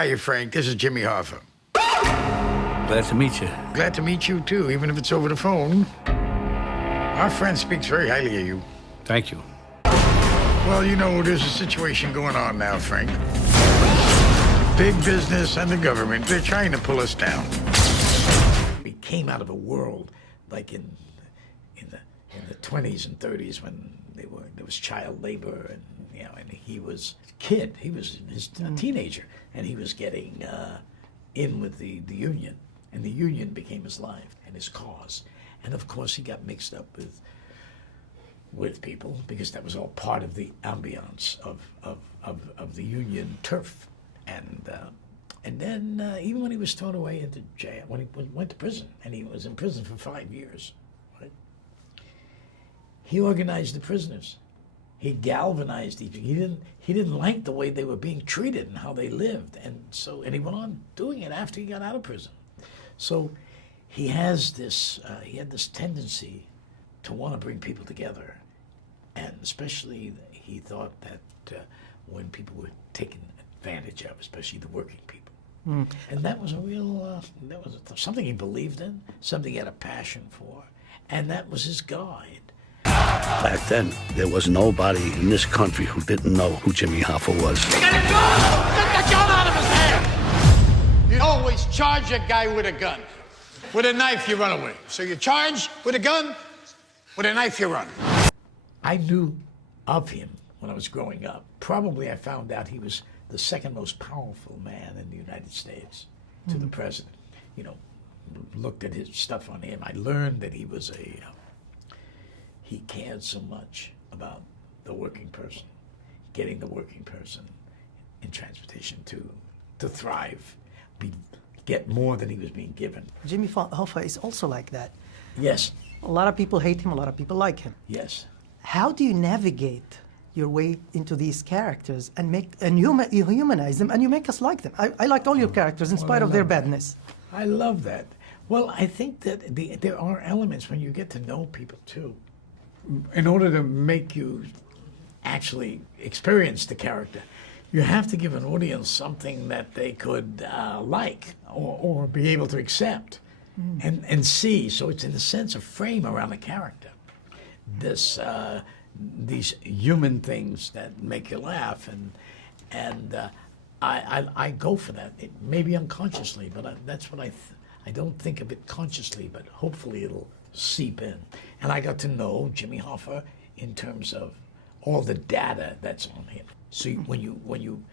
Hiya, Frank. This is Jimmy Hoffa. Glad to meet you. Glad to meet you, too, even if it's over the phone. Our friend speaks very highly of you. Thank you. Well, you know, there's a situation going on now, Frank. Big business and the government, they're trying to pull us down. We came out of a world like in the 20s and 30s when there was child labor, and and he was a kid, he was a teenager, and he was getting in with the union, and the union became his life and his cause. And of course he got mixed up with people, because that was all part of the ambiance of the union turf. And then even when he was thrown away into jail, when he went to prison, and he was in prison for 5 years, right? He organized the prisoners. He galvanized each. He didn't like the way they were being treated and how they lived, and he went on doing it after he got out of prison. So he has this. He had this tendency to want to bring people together, and especially he thought that when people were taken advantage of, especially the working people. And that was a real, that was something he believed in, something he had a passion for, and that was his guide. Back then, there was nobody in this country who didn't know who Jimmy Hoffa was. You got a gun! Get the gun out of his hand! You always charge a guy with a gun. With a knife, you run away. So you charge with a gun, with a knife, you run. I knew of him when I was growing up. Probably I found out he was the second most powerful man in the United States to the president. Looked at his stuff on him. I learned that he was he cared so much about the working person, getting the working person in transportation to thrive, get more than he was being given. Jimmy Hoffa is also like that. Yes. A lot of people hate him, a lot of people like him. Yes. How do you navigate your way into these characters and you humanize them and you make us like them? I like all your characters in spite of their badness. I love that. Well, I think that there are elements when you get to know people too. In order to make you actually experience the character, you have to give an audience something that they could like or be able to accept and see. So it's in a sense a frame around the character. These human things that make you laugh, and I go for that. It may be unconsciously, but that's what I don't think of it consciously, but hopefully it'll seep in. And I got to know Jimmy Hoffa in terms of all the data that's on him. So when you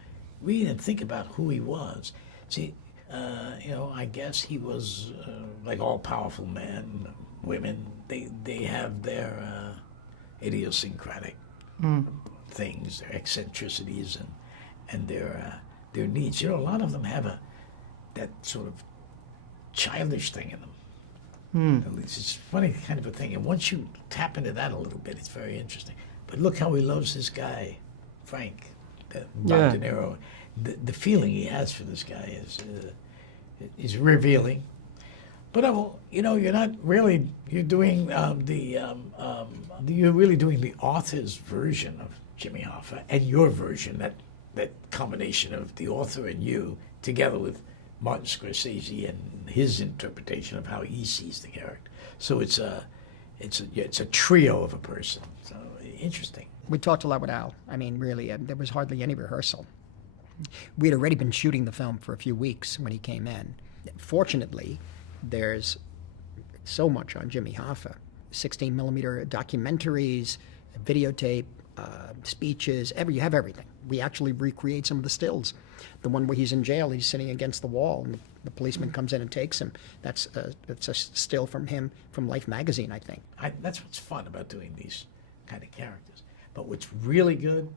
read and think about who he was, see, I guess he was like all powerful men, women. They have their idiosyncratic things, their eccentricities, and their needs. A lot of them have that sort of childish thing in them. At least it's a funny kind of a thing. And once you tap into that a little bit, it's very interesting. But look how he loves this guy, Frank, Bob De Niro. The feeling he has for this guy is revealing. But you're not really. You're doing you're really doing the author's version of Jimmy Hoffa and your version, that combination of the author and you together with Martin Scorsese and his interpretation of how he sees the character. So it's a trio of a person. So interesting. We talked a lot with Al. I mean, really, there was hardly any rehearsal. We had already been shooting the film for a few weeks when he came in. Fortunately, there's so much on Jimmy Hoffa. 16-millimeter documentaries, videotape, speeches, you have everything. We actually recreate some of the stills. The one where he's in jail, he's sitting against the wall, and the policeman comes in and takes him. That's a still from him from Life magazine, I think. That's what's fun about doing these kind of characters. But what's really good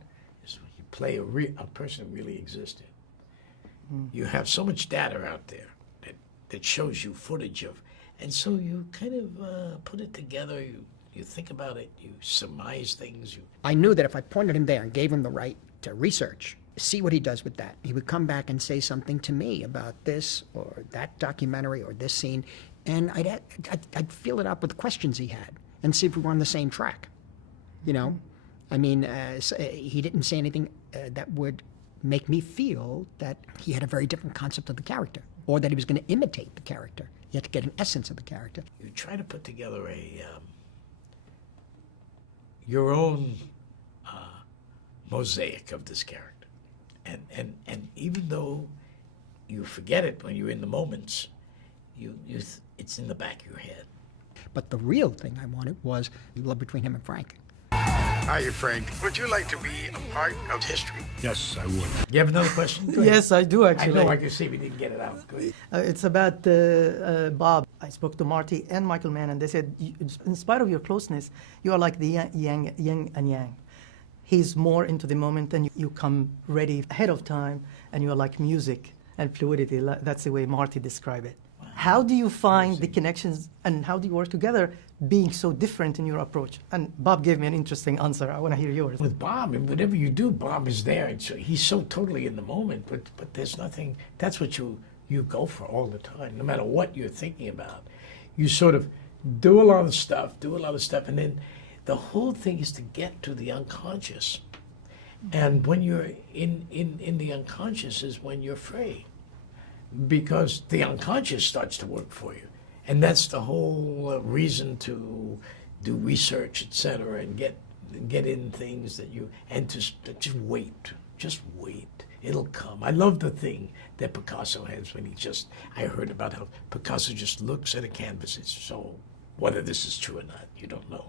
is when you play a person who really existed. You have so much data out there that shows you footage of, and so you kind of put it together. You think about it. You surmise things. I knew that if I pointed him there and gave him the right to research, see what he does with that, he would come back and say something to me about this or that documentary or this scene, and I'd feel it out with questions he had and see if we were on the same track. I mean, he didn't say anything that would make me feel that he had a very different concept of the character, or that he was going to imitate the character. You had to get an essence of the character. You try to put together your own mosaic of this character, and even though you forget it when you're in the moments, it's in the back of your head. But the real thing I wanted was love between him and Frank. Hiya, Frank. Would you like to be a part of history? Yes, I would. You have another question? Go ahead. Yes, I do I actually. know. I can see we didn't get it out. Go ahead. It's about Bob. I spoke to Marty and Michael Mann, and they said, in spite of your closeness, you are like the yin and yang. He's more into the moment, and you come ready ahead of time, and you are like music and fluidity. That's the way Marty described it. Wow. How do you find the connections, and how do you work together, being so different in your approach? And Bob gave me an interesting answer. I want to hear yours. With Bob, and whatever you do, Bob is there. And so he's so totally in the moment, but there's nothing. That's what you go for all the time, no matter what you're thinking about. You sort of do a lot of stuff, and then the whole thing is to get to the unconscious. And when you're in the unconscious is when you're free, because the unconscious starts to work for you. And that's the whole reason to do research, etc., and get in things that you, and to just wait. It'll come. I love the thing that Picasso has when I heard about how Picasso just looks at a canvas. It's so, whether this is true or not, you don't know.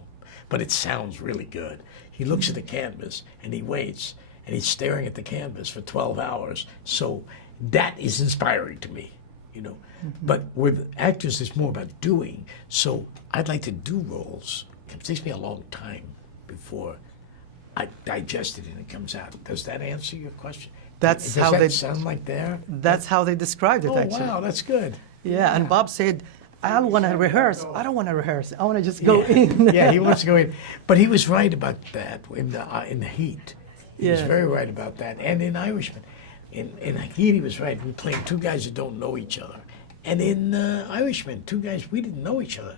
But it sounds really good. He looks at the canvas and he waits, and he's staring at the canvas for 12 hours. So that is inspiring to me, you know. But with actors, it's more about doing. So I'd like to do roles. It takes me a long time before I digest it and it comes out. Does that answer your question? That's Does how that they sound like there? That's how they described it, Oh, actually. wow, that's good. Yeah, and Bob said, I want to rehearse. I don't want to rehearse. I want to just go in. Yeah, he wants to go in. But he was right about that in the Heat. He was Yeah. very right about that. And in Irishman. In Heat, he was right. We played two guys who don't know each other. And in Irishman, two guys, we didn't know each other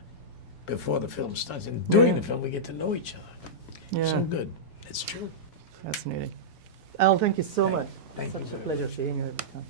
before the film starts. And during the film, we get to know each other. Yeah. So good. It's true. Fascinating. Al, thank you so much. Thank Such you. a pleasure seeing you every time.